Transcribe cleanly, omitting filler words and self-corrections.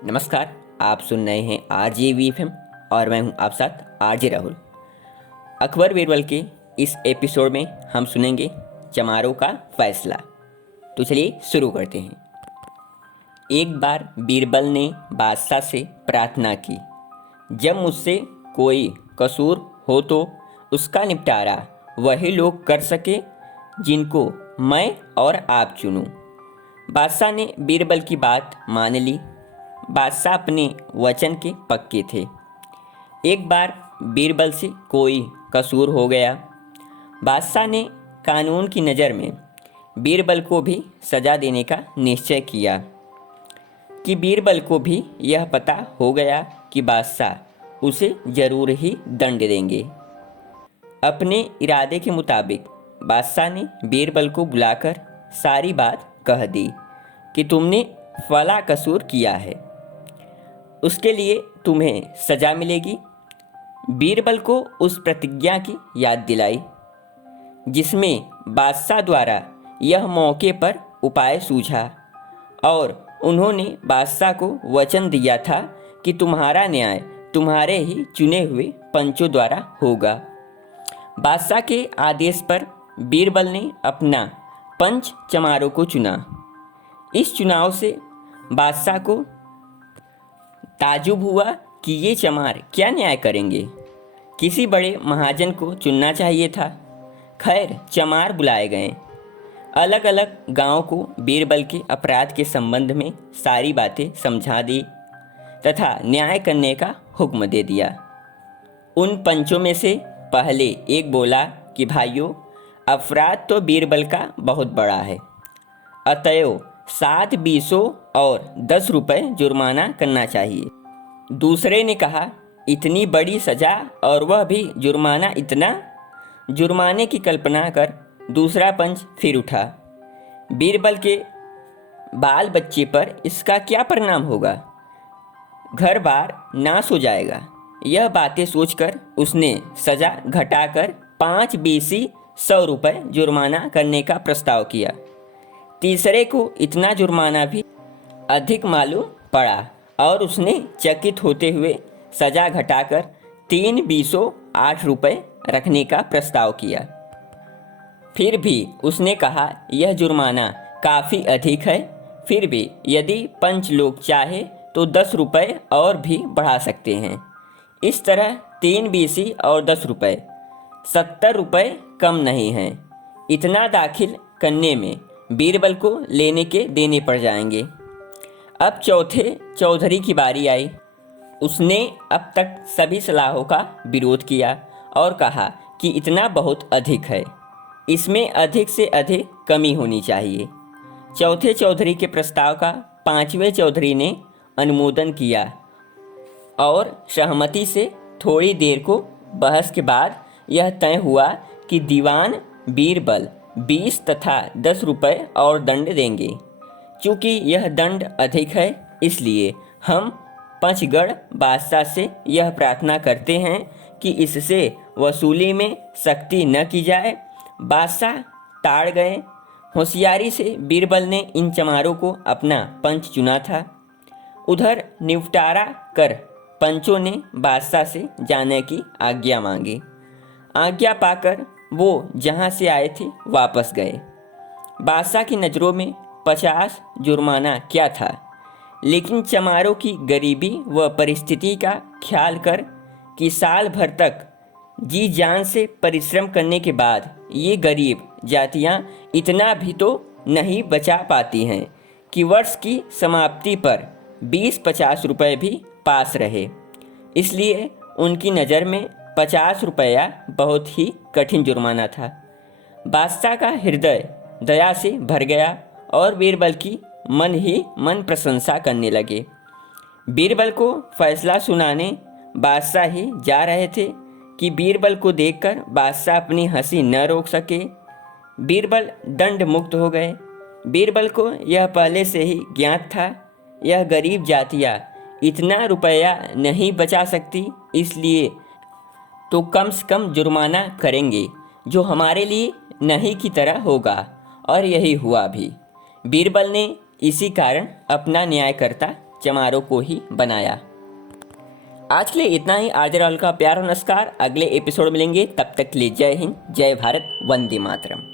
नमस्कार। आप सुन रहे हैं RJVFM और मैं हूं आप साथ RJ राहुल। अकबर बीरबल के इस एपिसोड में हम सुनेंगे चमारों का फैसला। तो चलिए शुरू करते हैं। एक बार बीरबल ने बादशाह से प्रार्थना की, जब मुझसे कोई कसूर हो तो उसका निपटारा वही लोग कर सके जिनको मैं और आप चुनूं। बादशाह ने बीरबल की बात मान ली। बादशाह अपने वचन के पक्के थे। एक बार बीरबल से कोई कसूर हो गया। बादशाह ने कानून की नज़र में बीरबल को भी सज़ा देने का निश्चय किया कि बीरबल को भी यह पता हो गया कि बादशाह उसे ज़रूर ही दंड देंगे। अपने इरादे के मुताबिक बादशाह ने बीरबल को बुलाकर सारी बात कह दी कि तुमने फला कसूर किया है, उसके लिए तुम्हें सज़ा मिलेगी। बीरबल को उस प्रतिज्ञा की याद दिलाई जिसमें बादशाह द्वारा यह मौके पर उपाय सूझा, और उन्होंने बादशाह को वचन दिया था कि तुम्हारा न्याय तुम्हारे ही चुने हुए पंचों द्वारा होगा। बादशाह के आदेश पर बीरबल ने अपना पंच चमारों को चुना। इस चुनाव से बादशाह को ताजुब हुआ कि ये चमार क्या न्याय करेंगे। किसी बड़े महाजन को चुनना चाहिए था। खैर, चमार बुलाए गए। अलग अलग गांव को बीरबल के अपराध के संबंध में सारी बातें समझा दी तथा न्याय करने का हुक्म दे दिया। उन पंचों में से पहले एक बोला कि भाइयों, अपराध तो बीरबल का बहुत बड़ा है, अतएव 7 बीसों और 10 रुपये जुर्माना करना चाहिए। दूसरे ने कहा, इतनी बड़ी सज़ा और वह भी जुर्माना इतना। जुर्माने की कल्पना कर दूसरा पंच फिर उठा, बीरबल के बाल बच्चे पर इसका क्या परिणाम होगा, घर बार नाश हो जाएगा। यह बातें सोचकर उसने सज़ा घटाकर 5 बीसी 100 रुपये जुर्माना करने का प्रस्ताव किया। तीसरे को इतना जुर्माना भी अधिक मालूम पड़ा और उसने चकित होते हुए सज़ा घटाकर 3 बीसों 8 रुपये रखने का प्रस्ताव किया। फिर भी उसने कहा, यह जुर्माना काफ़ी अधिक है। फिर भी यदि पंच लोग चाहे तो 10 रुपये और भी बढ़ा सकते हैं। इस तरह 3 बीसी और 10 रुपये 70 रुपये कम नहीं हैं। इतना दाखिल करने में बीरबल को लेने के देने पड़ जाएंगे। अब चौथे चौधरी की बारी आई। उसने अब तक सभी सलाहों का विरोध किया और कहा कि इतना बहुत अधिक है, इसमें अधिक से अधिक कमी होनी चाहिए। चौथे चौधरी के प्रस्ताव का 5वें चौधरी ने अनुमोदन किया और सहमति से थोड़ी देर को बहस के बाद यह तय हुआ कि दीवान बीरबल 20 तथा 10 रुपये और दंड देंगे। चूँकि यह दंड अधिक है, इसलिए हम पंचगढ़ बादशाह से यह प्रार्थना करते हैं कि इससे वसूली में सख्ती न की जाए। बादशाह ताड़ गए। होशियारी से बीरबल ने इन चमारों को अपना पंच चुना था। उधर निपटारा कर पंचों ने बादशाह से जाने की आज्ञा मांगी। आज्ञा पाकर वो जहाँ से आए थे वापस गए। बादशाह की नज़रों में 50 जुर्माना क्या था, लेकिन चमारों की गरीबी व परिस्थिति का ख्याल कर कि साल भर तक जी जान से परिश्रम करने के बाद ये गरीब जातियाँ इतना भी तो नहीं बचा पाती हैं कि वर्ष की समाप्ति पर 20-50 रुपये भी पास रहे। इसलिए उनकी नज़र में 50 रुपया बहुत ही कठिन जुर्माना था। बादशाह का हृदय दया से भर गया और बीरबल की मन ही मन प्रशंसा करने लगे। बीरबल को फैसला सुनाने बादशाह ही जा रहे थे कि बीरबल को देखकर बादशाह अपनी हंसी न रोक सके। बीरबल दंड मुक्त हो गए। बीरबल को यह पहले से ही ज्ञात था, यह गरीब जातियाँ इतना रुपया नहीं बचा सकती, इसलिए तो कम से कम जुर्माना करेंगे जो हमारे लिए नहीं की तरह होगा। और यही हुआ भी। बीरबल ने इसी कारण अपना न्यायकर्ता चमारों को ही बनाया। आज के लिए इतना ही। आरजे राहुल का प्यार और नमस्कार। अगले एपिसोड मिलेंगे, तब तक के लिए जय हिंद, जय भारत, वंदे मातरम।